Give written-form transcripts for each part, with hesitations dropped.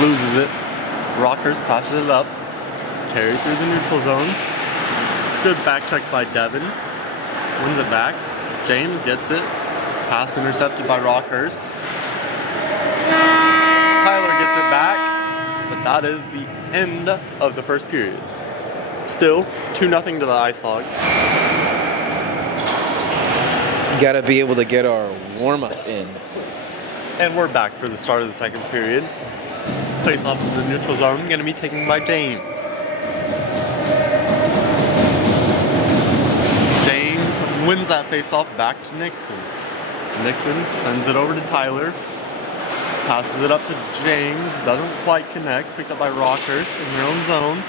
loses it. Rockhurst passes it up. Carry through the neutral zone. Good back check by Devin. Wins it back. James gets it. Pass intercepted by Rockhurst. Tyler gets it back, but that is the end of the first period. Still, 2-0 to the Ice Hogs. Gotta be able to get our warm-up in. And we're back for the start of the second period. Face off in the neutral zone, gonna be taken by James. James wins that face-off back to Nixon. Nixon sends it over to Tyler. Passes it up to James, doesn't quite connect. Picked up by Rockhurst in their own zone.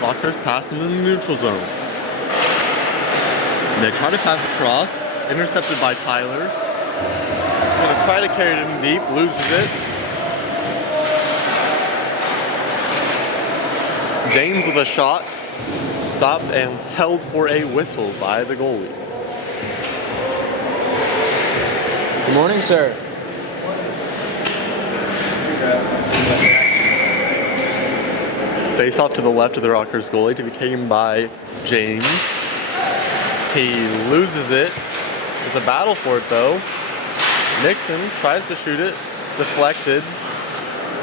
Rockhurst passing in the neutral zone. And they try to pass across, intercepted by Tyler. He's gonna try to carry it in deep, loses it. James with a shot, stopped and held for a whistle by the goalie. Good morning, sir. Face off to the left of the Rockhurst goalie to be taken by James. He loses it. There's a battle for it though. Nixon tries to shoot it, deflected.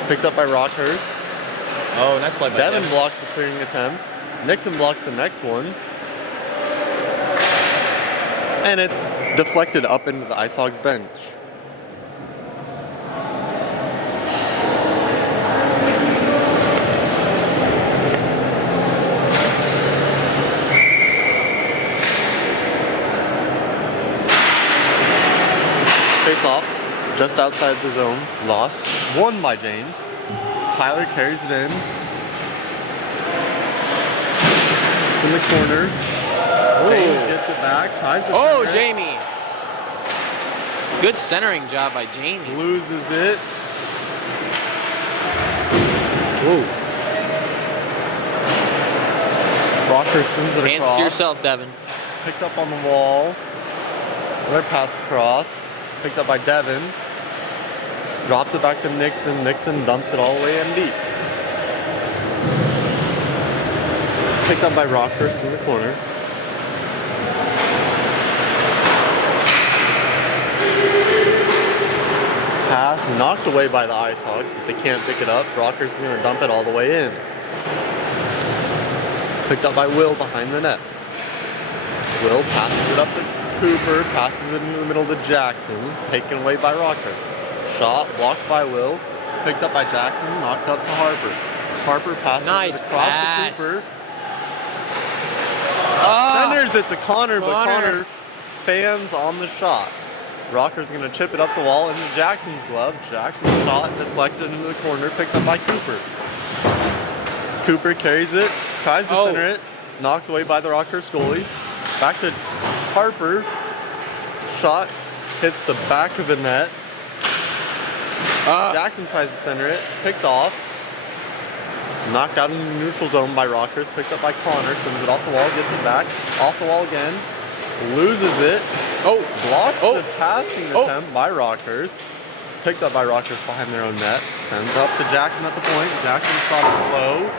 Picked up by Rockhurst. Oh, nice play by Devin blocks the clearing attempt. Nixon blocks the next one. And it's deflected up into the Ice Hogs bench. Face off, just outside the zone, lost, won by James. Tyler carries it in. It's in the corner. James gets it back, tries to center it. Jamie! Good centering job by Jamie. Loses it. Rockhurst sends it Hands across. to yourself, Devin. Picked up on the wall. Another pass across. Picked up by Devin. Drops it back to Nixon. Nixon dumps it all the way in deep. Picked up by Rockhurst in the corner. Pass knocked away by the Ice Hogs, but they can't pick it up. Rockhurst is going to dump it all the way in. Picked up by Will behind the net. Will passes it up to Cooper, passes it into the middle to Jackson, taken away by Rockhurst. Shot blocked by Will, picked up by Jackson, knocked up to Harper. Harper passes it across to Cooper. Senders it to Connor, but Connor fans on the shot. Rocker's going to chip it up the wall into Jackson's glove. Jackson's shot deflected into the corner, picked up by Cooper. Cooper carries it, tries to center it, knocked away by the Rockhurst goalie. Back to Harper. Shot hits the back of the net. Jackson tries to center it, picked off. Knocked out in the neutral zone by Rockhurst, picked up by Connor, sends it off the wall, gets it back, off the wall again, loses it. Blocks the passing attempt by Rockhurst. Picked up by Rockhurst behind their own net. Sends up to Jackson at the point. Jackson shot is low.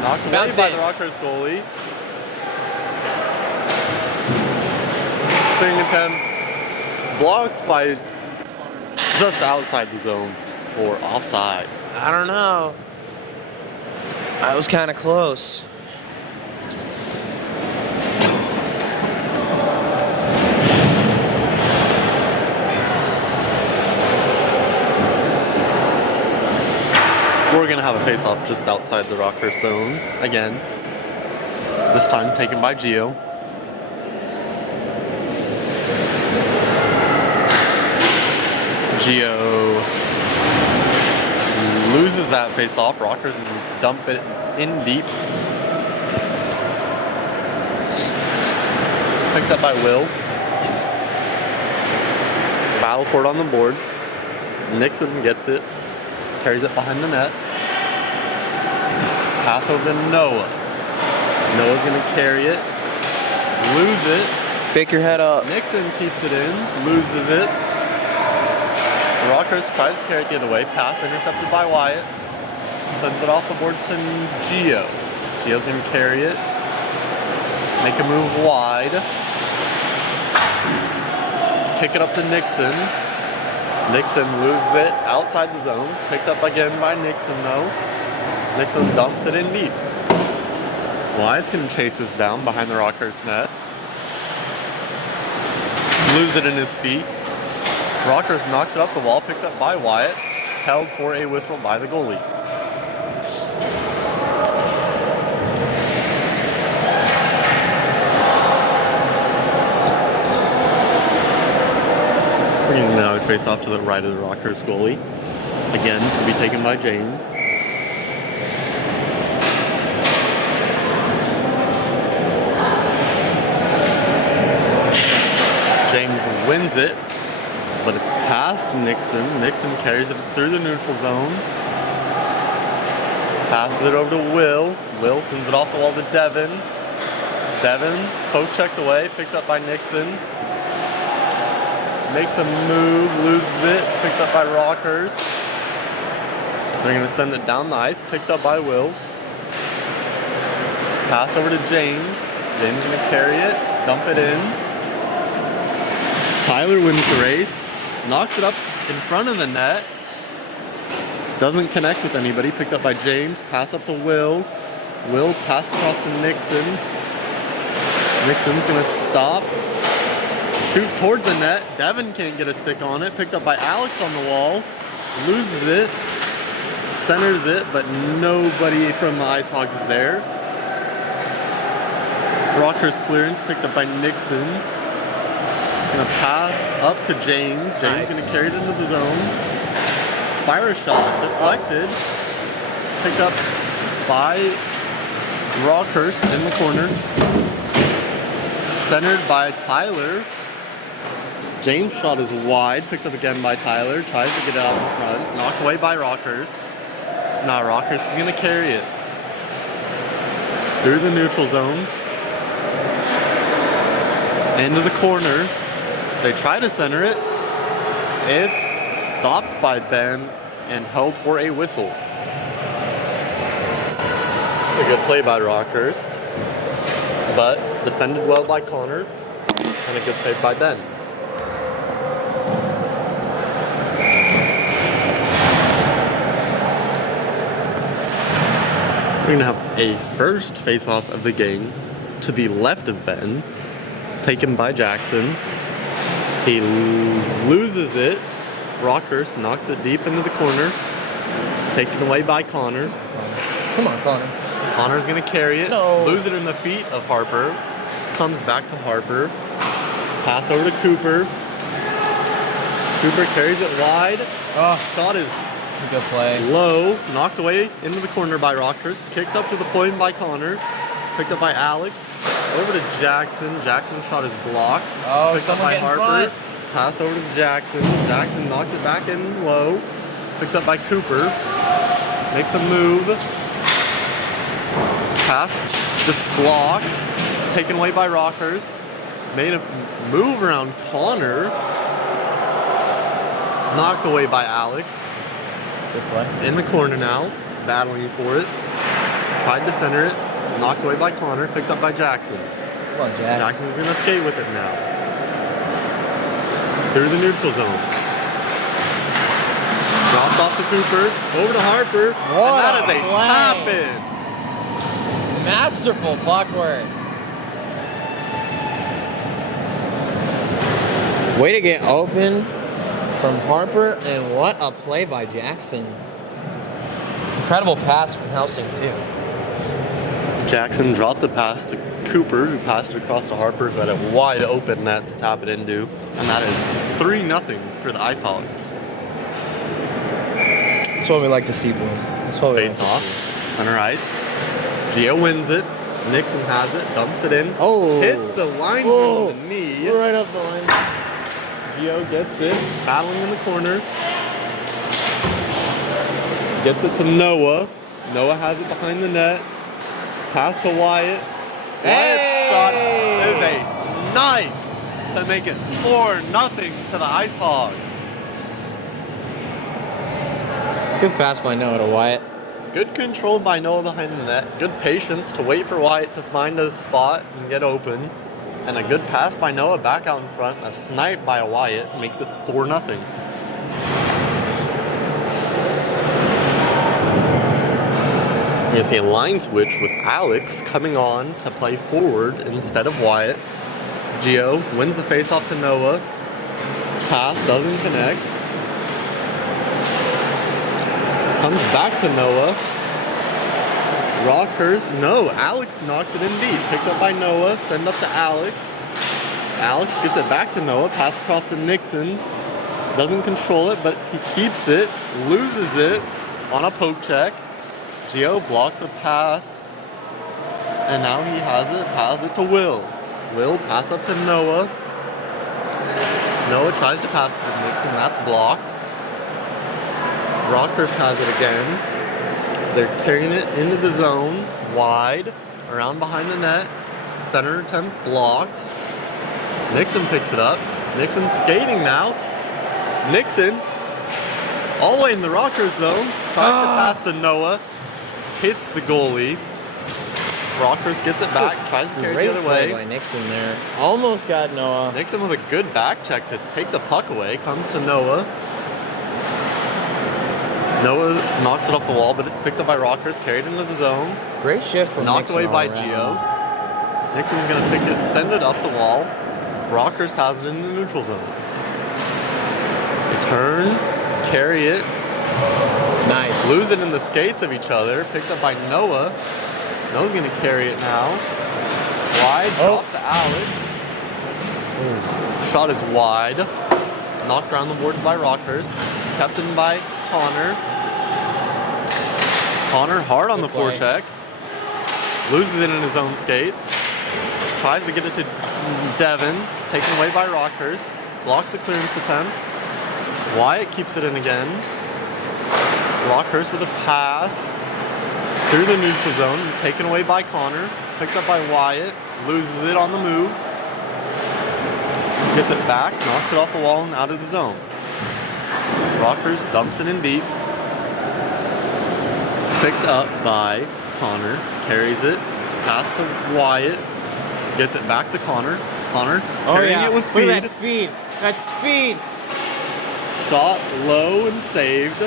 Knocked away by the Rockhurst goalie. Clearing attempt blocked by just outside the zone for offside. I don't know. I was kind of close. We're going to have a face-off just outside the Rockhurst zone again. This time taken by Gio. Gio loses that face-off. Rockhurst and dump it in deep. Picked up by Will. Battle for it on the boards. Nixon gets it. Carries it behind the net. Pass over to Noah. Noah's going to carry it. Lose it. Pick your head up. Nixon keeps it in. Loses it. Rockhurst tries to carry it the other way. Pass intercepted by Wyatt. sends it off the boards to Gio. Gio's going to carry it. Make a move wide. Kick it up to Nixon. Nixon loses it outside the zone. Picked up again by Nixon though. Nixon dumps it in deep. Wyatt's going to chase this down behind the Rockhurst net. Lose it in his feet. Rockhurst knocks it up the wall, picked up by Wyatt. Held for a whistle by the goalie. Bringing another face off to the right of the Rockhurst goalie. Again, to be taken by James. James wins it, but it's past Nixon. Nixon carries it through the neutral zone. Passes it over to Will. Will sends it off the wall to Devin. Devin, poke checked away, picked up by Nixon. Makes a move, loses it, picked up by Rockhurst. They're going to send it down the ice, picked up by Will. Pass over to James. James going to carry it, dump it in. Tyler wins the race, knocks it up in front of the net. Doesn't connect with anybody, picked up by James. Pass up to Will. Will pass across to Nixon. Nixon's going to stop. Shoot towards the net. Devin can't get a stick on it. Picked up by Alex on the wall. Loses it. Centers it, but nobody from the Ice Hogs is there. Rocker's clearance picked up by Nixon. Gonna pass up to James. James Nice. Gonna carry it into the zone. Fire a shot. Deflected. Picked up by Rockhurst in the corner. Centered by Tyler. James' shot is wide, picked up again by Tyler, tries to get it out in front, knocked away by Rockhurst. Now Rockhurst is going to carry it through the neutral zone, into the corner. They try to center it. It's stopped by Ben and held for a whistle. It's a good play by Rockhurst, but defended well by Connor, and a good save by Ben. We're gonna have a first face-off of the game to the left of Ben, taken by Jackson. He loses it. Rockhurst knocks it deep into the corner, taken away by Connor. Come on, Connor. Connor's gonna carry it, No. lose it in the feet of Harper. Comes back to Harper. Pass over to Cooper. Cooper carries it wide. Oh, Shot is it's a good play. low, knocked away into the corner by Rockhurst. Kicked up to the point by Connor. Picked up by Alex. Over to Jackson. Jackson's shot is blocked. Oh, Picked up someone by get in Harper. front. Pass over to Jackson. Jackson knocks it back in low. Picked up by Cooper. Makes a move. Pass just blocked. Taken away by Rockhurst. Made a move around Connor. Knocked away by Alex. Good play. In the corner now. Battling for it. Tried to center it. Knocked away by Connor. Picked up by Jackson. Come on, Jax. Jackson's going to skate with it now. Through the neutral zone. Dropped off to Cooper. Over to Harper. What and that is a a play. tap-in. Masterful puck work. Way to get open from Harper, and what a play by Jackson. Incredible pass from Helsing, too. Jackson dropped the pass to Cooper, who passed it across to Harper, but a wide open net to tap it into. And that is 3-0 for the Ice Hogs. That's what we like to see, boys. That's what we Face like to off. see. Center ice. Gio wins it. Nixon has it. Dumps it in. Oh. Hits the linesman Oh. on the knee. Right up the line. Gio gets it. Battling in the corner. Gets it to Noah. Noah has it behind the net. Pass to Wyatt. Wyatt's shot is a snipe to make it 4-0 to the Ice Hogs. Good pass by Noah to Wyatt. Good control by Noah behind the net. Good patience to wait for Wyatt to find a spot and get open. And a good pass by Noah back out in front. A snipe by Wyatt makes it 4-0. You're going to see a line switch with Alex coming on to play forward instead of Wyatt. Gio wins the faceoff to Noah. Pass doesn't connect. Comes back to Noah. Rockhurst. No, Alex knocks it in deep. Picked up by Noah. Send up to Alex. Alex gets it back to Noah. Pass across to Nixon. Doesn't control it, but he keeps it. Loses it on a poke check. Gio blocks a pass, and now he has it. Passes it to Will. Will pass up to Noah. Noah tries to pass it to Nixon. That's blocked. Rockhurst has it again. They're carrying it into the zone, wide, around behind the net. Center attempt blocked. Nixon picks it up. Nixon skating now. Nixon, all the way in the Rockhurst zone, tries to pass to Noah. Hits the goalie. Rockhurst gets it back, tries to carry it the other way. By Nixon there. Almost got Noah. Nixon with a good back check to take the puck away. Comes to Noah. Noah knocks it off the wall, but it's picked up by Rockhurst, carried into the zone. Great shift from Knocked Nixon away by all Gio. around. Nixon's going to pick it, send it up the wall. Rockhurst has it in the neutral zone. They turn, carry it. Nice. Lose it in the skates of each other. Picked up by Noah. Noah's going to carry it now. Wide, drop to Alex. Shot is wide. Knocked around the boards by Rockhurst. Kept in by Connor. Connor hard on the forecheck. Loses it in his own skates. Tries to get it to Devin. Taken away by Rockhurst. Blocks the clearance attempt. Wyatt keeps it in again. Rockhurst with a pass through the neutral zone, taken away by Connor, picked up by Wyatt, loses it on the move, gets it back, knocks it off the wall and out of the zone. Rockhurst dumps it in deep, picked up by Connor, carries it, pass to Wyatt, gets it back to Connor. Connor carrying it with speed. Look at that speed. That speed. Shot low and saved.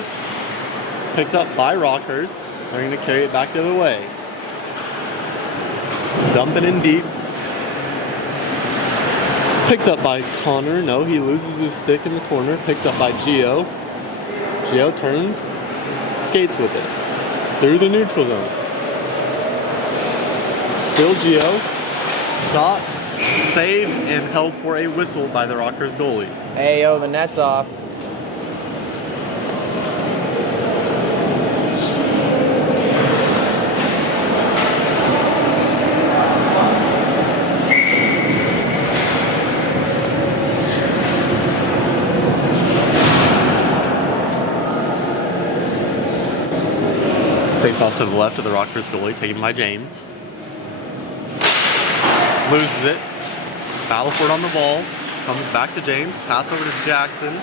Picked up by Rockhurst. They're going to carry it back the other way. Dump it in deep. Picked up by Connor. No, he loses his stick in the corner. Picked up by Gio. Gio turns, skates with it. Through the neutral zone. Still Gio. Shot, saved, and held for a whistle by the Rockhurst goalie. Ayo, the net's off. Face off to the left of the Rockhurst goalie, taken by James. Loses it. Battle for it on the ball. Comes back to James. Pass over to Jackson.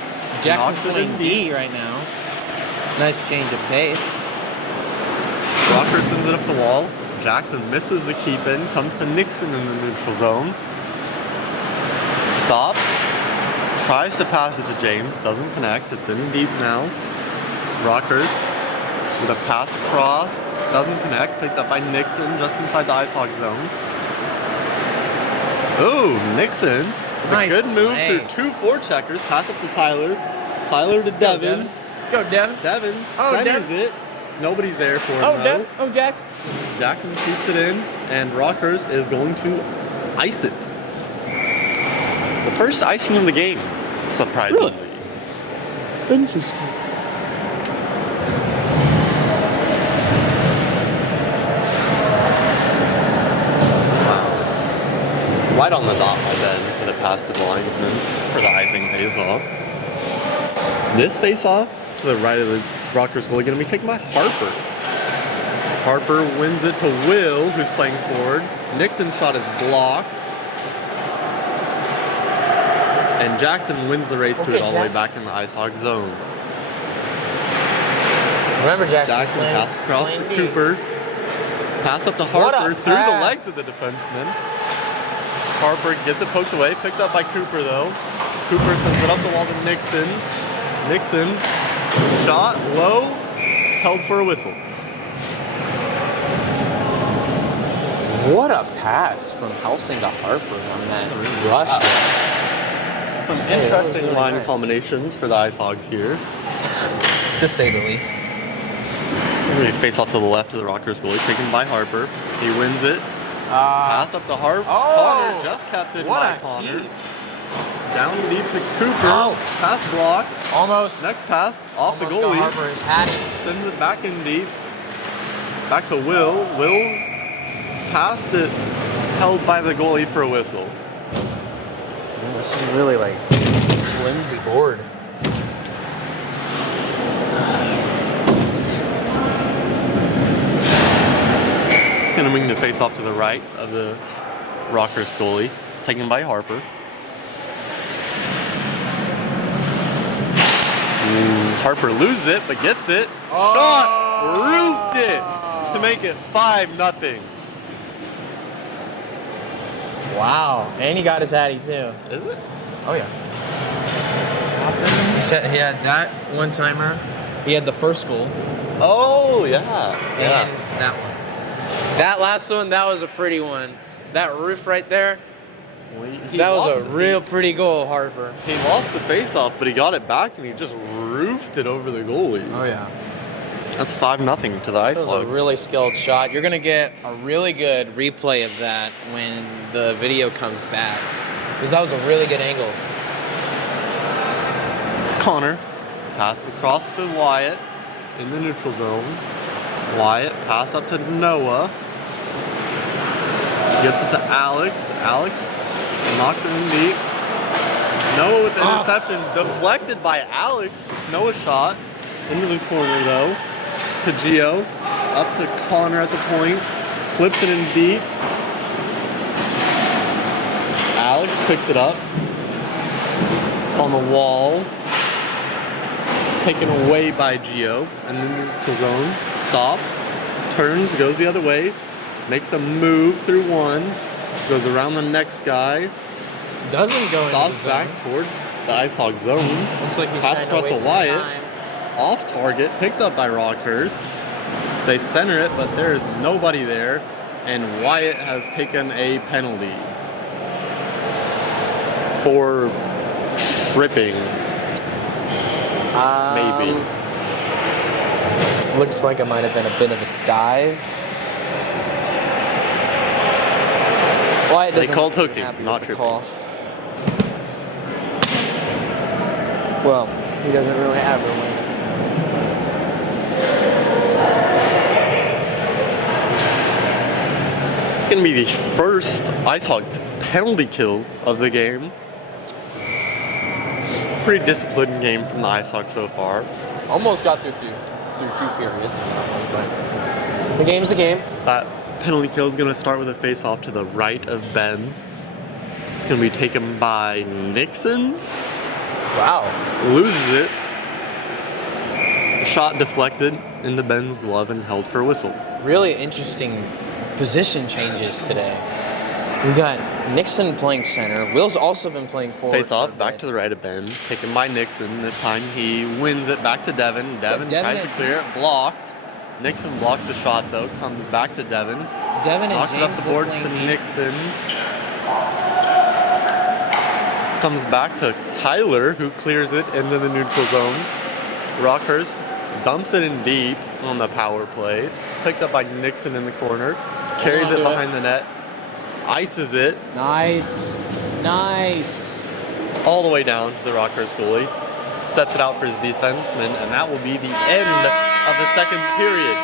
Jackson's playing D right now. Nice change of pace. Rockhurst sends it up the wall. Jackson misses the keep in. Comes to Nixon in the neutral zone. Stops. Tries to pass it to James. Doesn't connect. It's in deep now. Rockhurst with a pass across. Doesn't connect. Picked up by Nixon just inside the Ice Hog zone. Ooh, Nixon. Nice a good move play. through two forecheckers. Pass up to Tyler. Tyler to Devin. Go, Devin. Devin centers it. Nobody's there for him, Oh, though. Devin. Oh, Jax. Jackson keeps it in, and Rockhurst is going to ice it. The first icing of the game, surprisingly. Really? Interesting. Right on the dot by Ben with a pass to the linesman for the icing face-off. This face-off to the right of the Rockhurst goalie going to be taken by Harper. Harper wins it to Will, who's playing forward. Nixon's shot is blocked. And Jackson wins the race to it all the way back in the Ice Hog zone. Remember Jackson pass across to deep. Cooper. Pass up to What a Harper through the pass. legs of the defenseman. Harper gets it poked away, picked up by Cooper though. Cooper sends it up the wall to Nixon. Nixon, shot, low, held for a whistle. What a pass from Helsing to Harper on that rush. Some Hey, that was interesting really line nice. combinations for the Ice Hogs here. To say the least. We face off to the left of the Rockerhurst goalie, taken by Harper. He wins it. Pass up to Harper. Oh! Connor just kept it What by a Connor. keep. Down deep to Cooper. Oh. Pass blocked. Almost. Next pass off the Almost got goalie. Harper has had it. Sends it back in deep. Back to Will. Will passed it, held by the goalie for a whistle. Man, this is really like flimsy board. It's going to bring the face off to the right of the Rockerhurst goalie, taken by Harper. Harper loses it, but gets it. Shot! Roofed it to make it 5-0. Wow. And he got his Hattie too. Is it? Oh yeah. He said he had that one-timer. He had the first goal. Oh, yeah. And that one. That last one, that was a pretty one. That roof right there, that was a real pretty goal, Harper. He lost the face-off, but he got it back, and he just roofed it over the goalie. Oh yeah. That's 5-0 to the Ice That was Hogs. a really skilled shot. You're gonna get a really good replay of that when the video comes back, because that was a really good angle. Connor, pass across to Wyatt in the neutral zone. Wyatt, pass up to Noah. Gets it to Alex. Alex knocks it in deep. Noah with the interception, deflected by Alex. Noah shot into the corner though. To Gio, up to Connor at the point. Flips it in deep. Alex picks it up. It's on the wall. Taken away by Gio, and then the neutral zone stops, turns, goes the other way, makes a move through one, goes around the next guy, Doesn't go stops into the back zone. towards the Ice Hog zone, Looks like he's pass trying across to to waste some Wyatt, time. off target, picked up by Rockhurst. They center it, but there is nobody there, and Wyatt has taken a penalty for tripping. Maybe. Looks like it might have been a bit of a dive. Wyatt They doesn't called look too hooking, happy not with the tripping. call. Well, he doesn't really have a wing. It's going to be the first Ice Hogs penalty kill of the game. Pretty disciplined game from the Ice Hogs so far. Almost got through 2 periods on that one, but the game's the game. That penalty kill is going to start with a face-off to the right of Ben. It's going to be taken by Nixon. Wow. Loses it. Shot deflected into Ben's glove and held for a whistle. Really interesting position changes today. We got Nixon playing center. Will's also been playing forward. Face off, back to the right of Ben. Taken by Nixon. This time he wins it back to Devin. Devin tries to clear it, blocked. Nixon blocks the shot though, comes back to Devin. Devin and Knocks it up James the boards to playing Nixon. Comes back to Tyler, who clears it into the neutral zone. Rockhurst dumps it in deep on the power play. Picked up by Nixon in the corner. Carries it behind the net. Ices it Nice. Nice. all the way down to the Rockhurst goalie. Sets it out for his defenseman, and that will be the end of the second period.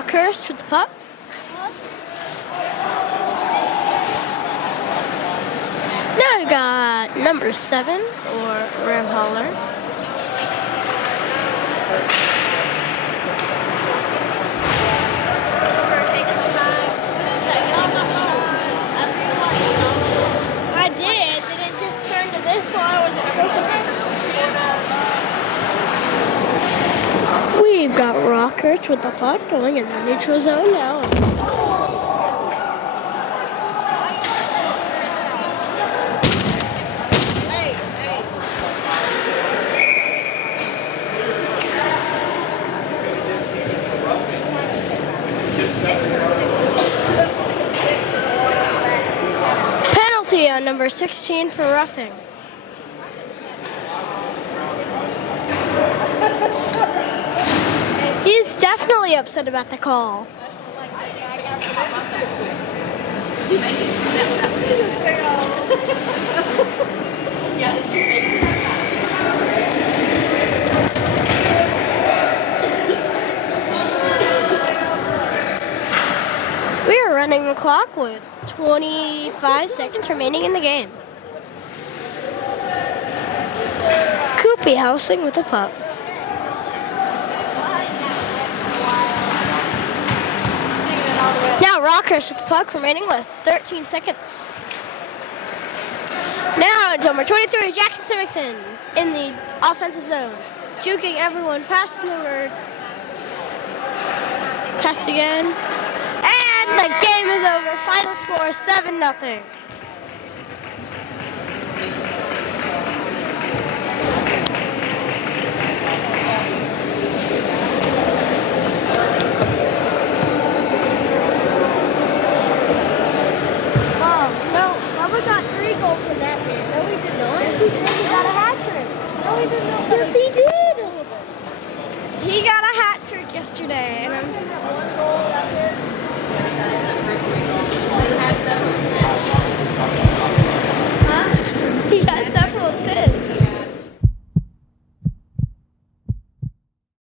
Rockhurst with the puck. Now we got number 7, or Ram Holler. I did, then it just turned to this while I wasn't focusing. We've got Rockhurst with the puck going in the neutral zone now. Penalty on number 16 for roughing. He's definitely upset about the call. We are running the clock with 25 seconds remaining in the game. Koopy housing with the puck. Now Rockhurst with the puck remaining with 13 seconds. Now it's number 23, Jackson Simmixon in the offensive zone. Juking everyone past number. Pass again. And the game is over. Final score 7-0. Got 3 goals from that game. No, he did not. Yes, he did. He got a hat trick. No, he did not. Yes, he did. He got a hat trick yesterday. And